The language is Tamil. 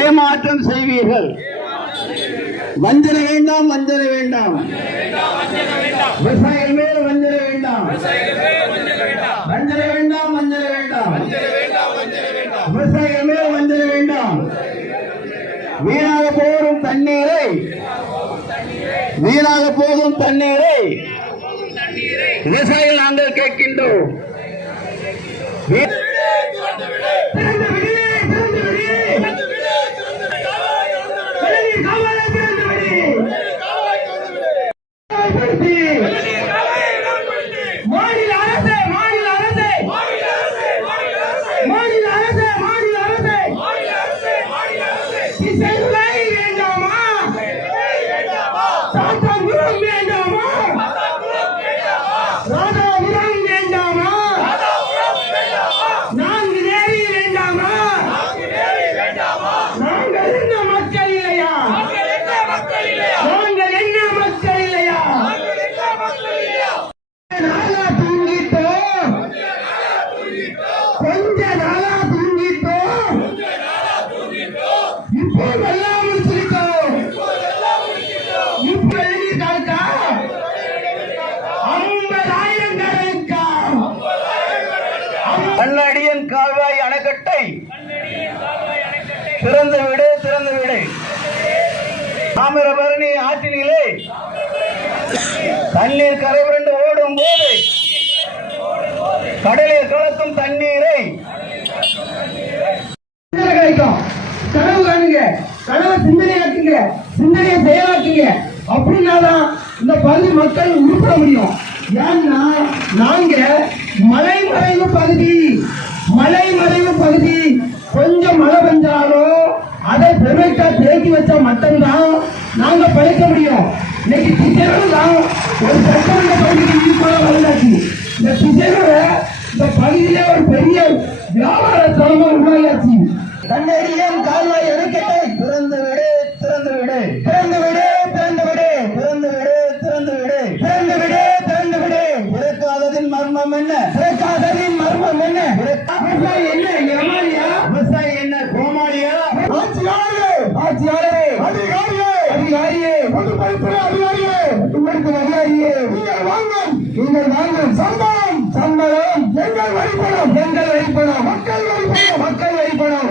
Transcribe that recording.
ஏமாற்றம் செய்வீர்கள். வஞ்சனை வேண்டாம் வஞ்சனை வேண்டாம். விவசாயிகள் மேல் வஞ்சனை வேண்டாம். வஞ்சனை வேண்டாம் வஞ்சனை வேண்டாம். விவசாயிகள் மேல் வஞ்சனை வேண்டாம். வீணாக போகும் தண்ணீரை வீணாக போகும் தண்ணீரை விவசாயிகள் நாங்கள் கேட்கின்றோம். नहीं थी திறந்து விடு திறந்து விடு. தாமிரபரணி ஆற்றினிலே தண்ணீர் கரைபுரண்டு ஓடும் போது கடலில் கலக்கும் தண்ணீரை கிடைக்கும் கனவு காணுங்க. கனவை சிந்தனையாக்குங்க சிந்தனையை செயலாக்குங்க. அப்படின்னாதான் இந்த பகுதி மக்கள் உருப்பிட முடியும். ஏன்னா நாங்க மலைமறைவு பகுதி பெருமைக்கா தேக்கி வச்சா மட்டும்தான் நாங்க பழைக்க முடியும். இன்னைக்கு திசைகள் தான் ஒரு சட்டமன்ற பகுதிக்கு ஈக்குவலா வளர்ந்தாச்சு இந்த திசைகளை இந்த பகுதியிலே ஒரு பெரிய வியாபார தளமா உருவாகியாச்சு. கண்ணடியன் கால்வாய் அணைக்கட்டை திறந்து விடு திறந்து விடு. திறந்து விடு திறந்து விடு. திறந்து விடு திறந்து விடு. திறந்து விடு திறந்து விடு. திறக்காததின் மர்மம் என்ன? மர்மம் என்ன? அதிகாரியே ஒன்று படிப்புற அதிகாரியே. உங்களுக்கு அதிகாரியே. நீங்கள் வாங்கும் நீங்கள் வாங்கும் சம்பளம் சம்பளம். எங்கள் வழிபடும் எங்கள் வழிபடும் மக்கள் வழிபடும் மக்கள் வழிபடும்